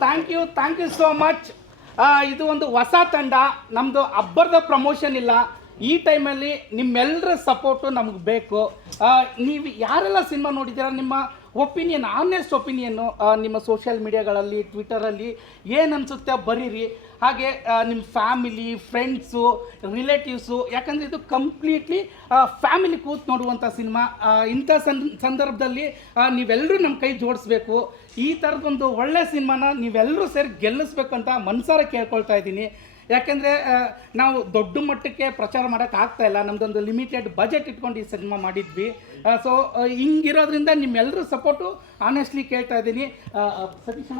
Thank you thank you so much ಇದು ಒಂದು ಹೊಸ ತಂಡ. ನಮ್ಮದು ಅಬ್ಬರದ ಪ್ರಮೋಷನ್ ಇಲ್ಲ. ಈ ಟೈಮಲ್ಲಿ ನಿಮ್ಮೆಲ್ಲರ ಸಪೋರ್ಟು ನಮಗೆ ಬೇಕು. ನೀವು ಯಾರೆಲ್ಲ ಸಿನಿಮಾ ನೋಡಿದ್ದೀರಾ? ನಿಮ್ಮ ಒಪಿನಿಯನ್ ಆನೆಸ್ಟ್ ಒಪಿನಿಯನ್ನು ನಿಮ್ಮ ಸೋಷಿಯಲ್ ಮೀಡಿಯಾಗಳಲ್ಲಿ ಟ್ವಿಟರಲ್ಲಿ ಏನು ಅನಿಸುತ್ತೆ ಬರೀರಿ. ಹಾಗೆ ನಿಮ್ಮ ಫ್ಯಾಮಿಲಿ ಫ್ರೆಂಡ್ಸು ರಿಲೇಟಿವ್ಸು ಯಾಕಂದರೆ ಇದು ಕಂಪ್ಲೀಟ್ಲಿ ಫ್ಯಾಮಿಲಿ ಕೂತ್ ನೋಡುವಂಥ ಸಿನಿಮಾ ಇಂಥ ಸಂ ಸಂದರ್ಭದಲ್ಲಿ ನೀವೆಲ್ಲರೂ ನಮ್ಮ ಕೈ ಜೋಡಿಸ್ಬೇಕು. ಈ ಥರದೊಂದು ಒಳ್ಳೆ ಸಿನಿಮಾನ ನೀವೆಲ್ಲರೂ ಸೇರಿ ಗೆಲ್ಲಿಸ್ಬೇಕು ಅಂತ ಮನಸಾರ ಕೇಳ್ಕೊಳ್ತಾ ಇದ್ದೀನಿ. ಯಾಕೆಂದರೆ ನಾವು ದೊಡ್ಡ ಮಟ್ಟಕ್ಕೆ ಪ್ರಚಾರ ಮಾಡೋಕೆ ಆಗ್ತಾ ಇಲ್ಲ. ನಮ್ಮದೊಂದು ಲಿಮಿಟೆಡ್ ಬಜೆಟ್ ಇಟ್ಕೊಂಡು ಈ ಸಿನಿಮಾ ಮಾಡಿದ್ವಿ. ಸೊ ಹಿಂಗಿರೋದ್ರಿಂದ ನಿಮ್ಮೆಲ್ಲರ ಸಪೋರ್ಟು ಆನೆಸ್ಟ್ಲಿ ಕೇಳ್ತಾ ಇದ್ದೀನಿ. ಸತೀಶ್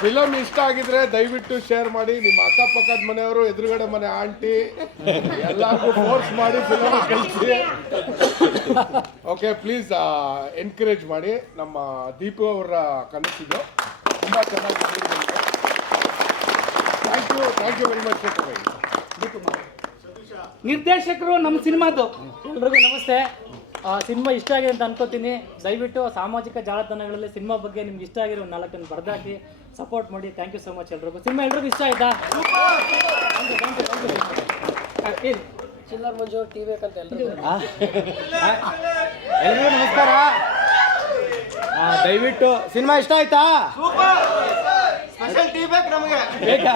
ಫಿಲಮ್ ಇಷ್ಟ ಆಗಿದ್ರೆ ದಯವಿಟ್ಟು ಶೇರ್ ಮಾಡಿ. ನಿಮ್ಮ ಅಕ್ಕಪಕ್ಕದ ಮನೆಯವರು, ಎದುರುಗಡೆ ಮನೆ ಆಂಟಿ, ಎಲ್ಲರಿಗೂ ಫೋರ್ಸ್ ಮಾಡಿ ಫಿಲಮ್ ಕಳಿಸಿ. ಓಕೆ ಪ್ಲೀಸ್ ಎನ್ಕರೇಜ್ ಮಾಡಿ. ನಮ್ಮ ದೀಪು ಅವರ ಕನಸಿದ್ದು ತುಂಬ ಚೆನ್ನಾಗಿ thank you thank you very much Deepu. ನಿರ್ದೇಶಕರು ನಮ್ಮ ಸಿನಿಮಾದು. ಎಲ್ರಿಗೂ ನಮಸ್ತೆ. ಸಿನಿಮಾ ಇಷ್ಟ ಆಗಿದೆ ಅಂತ ಅನ್ಕೋತೀನಿ. ದಯವಿಟ್ಟು ಸಾಮಾಜಿಕ ಜಾಲತಾಣಗಳಲ್ಲಿ ಸಿನಿಮಾ ಬಗ್ಗೆ ನಿಮ್ಗೆ ಇಷ್ಟ ಆಗಿರೋ ಒಂದು ನಾಲ್ಕನ್ನು ಬರ್ದಾಕಿ ಸಪೋರ್ಟ್ ಮಾಡಿ. ಥ್ಯಾಂಕ್ ಯು ಸೊ ಮಚ್ ಎಲ್ರಿಗೂ. ಸಿನಿಮಾ ಎಲ್ರಿಗೂ ಇಷ್ಟ ಆಯ್ತಾ? ಆ, ಚಿಲ್ಲರ್ ಮಂಜು ಟಿ ಬೇಕಂತ ಎಲ್ಲರೂ ನಮಸ್ಕಾರ. ಆ, ದಯವಿಟ್ಟು ಸಿನಿಮಾ ಇಷ್ಟ ಆಯ್ತಾ? ಬೇಕಾ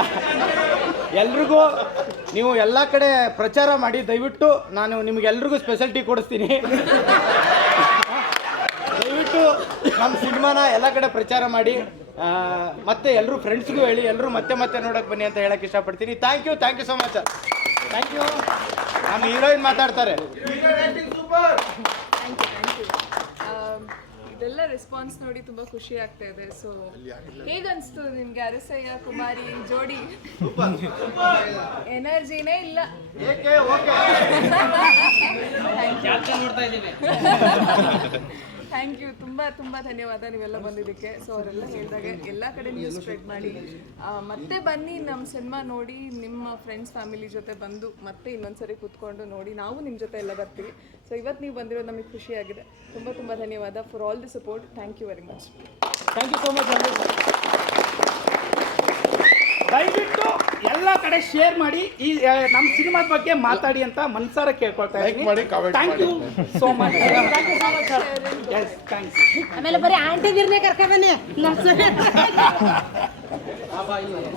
ಎಲ್ರಿಗೂ ನೀವು ಎಲ್ಲ ಕಡೆ ಪ್ರಚಾರ ಮಾಡಿ ದಯವಿಟ್ಟು ನಾನು ನಿಮ್ಗೆಲ್ರಿಗೂ ಸ್ಪೆಷಲ್ ಟೀ ಕೊಡಿಸ್ತೀನಿ. ದಯವಿಟ್ಟು ನಮ್ಮ ಸಿನಿಮಾನ ಎಲ್ಲ ಕಡೆ ಪ್ರಚಾರ ಮಾಡಿ ಆ, ಮತ್ತೆ ಎಲ್ಲರೂ ಫ್ರೆಂಡ್ಸ್ಗೂ ಹೇಳಿ ಎಲ್ಲರೂ ಮತ್ತೆ ಮತ್ತೆ ನೋಡಕ್ ಬನ್ನಿ ಅಂತ ಹೇಳಕ್ ಇಷ್ಟಪಡ್ತೀನಿ. Thank you thank you so much thank you ನಮ್ಮ ಹೀರೋಯಿನ್ ಮಾತಾಡ್ತಾರೆ. ಥ್ಯಾಂಕ್ ಯು ಥ್ಯಾಂಕ್ ಯು ಇದೆಲ್ಲ ರೆಸ್ಪಾನ್ಸ್ ನೋಡಿ ತುಂಬಾ ಖುಷಿ ಆಗ್ತಾ ಇದೆ. ಸೊ ಹೇಗನ್ಸ್ತು ನಿಮ್ಗೆ ಅರಸಯ್ಯ ಕುಮಾರಿ ಜೋಡಿ? ಎನರ್ಜಿನೇ ಇಲ್ಲ. ಥ್ಯಾಂಕ್ ಯು ತುಂಬಾ, ತುಂಬ ಧನ್ಯವಾದ ನೀವೆಲ್ಲ ಬಂದಿದ್ದಕ್ಕೆ. ಸೊ ಅವರೆಲ್ಲ ಹೇಳಿದಾಗ ಎಲ್ಲ ಕಡೆ ನ್ಯೂಸ್ ಸ್ಪ್ರೆಡ್ ಮಾಡಿ. ಮತ್ತೆ ಬನ್ನಿ ನಮ್ಮ ಸಿನಿಮಾ ನೋಡಿ, ನಿಮ್ಮ ಫ್ರೆಂಡ್ಸ್ ಫ್ಯಾಮಿಲಿ ಜೊತೆ ಬಂದು ಮತ್ತೆ ಇನ್ನೊಂದ್ಸರಿ ಕೂತ್ಕೊಂಡು ನೋಡಿ, ನಾವು ನಿಮ್ಮ ಜೊತೆ ಎಲ್ಲ ಬರ್ತೀವಿ. ಸೊ ಇವತ್ತು ನೀವು ಬಂದಿರೋದು ನಮಗೆ ಖುಷಿಯಾಗಿದೆ. ತುಂಬ ತುಂಬ ಧನ್ಯವಾದ for all the support thank you very much thank you so much ದಯವಿಟ್ಟು ಕಡೆ ಶೇರ್ ಮಾಡಿ ಈ ನಮ್ಮ ಸಿನಿಮಾದ ಬಗ್ಗೆ ಮಾತಾಡಿ ಅಂತ ಮನ್ಸಾರ ಕೇಳ್ಕೊಳ್ತಾ ಇದ್ದೀನಿ. Thank you so much thank you so much sir yes thanks ಆಮೇಲೆ ಬರೀ ಆಂಟಿದಿರ್ನೇ ಕರ್ಕೊಂಬನ್ನಿ ನಮ್ಮ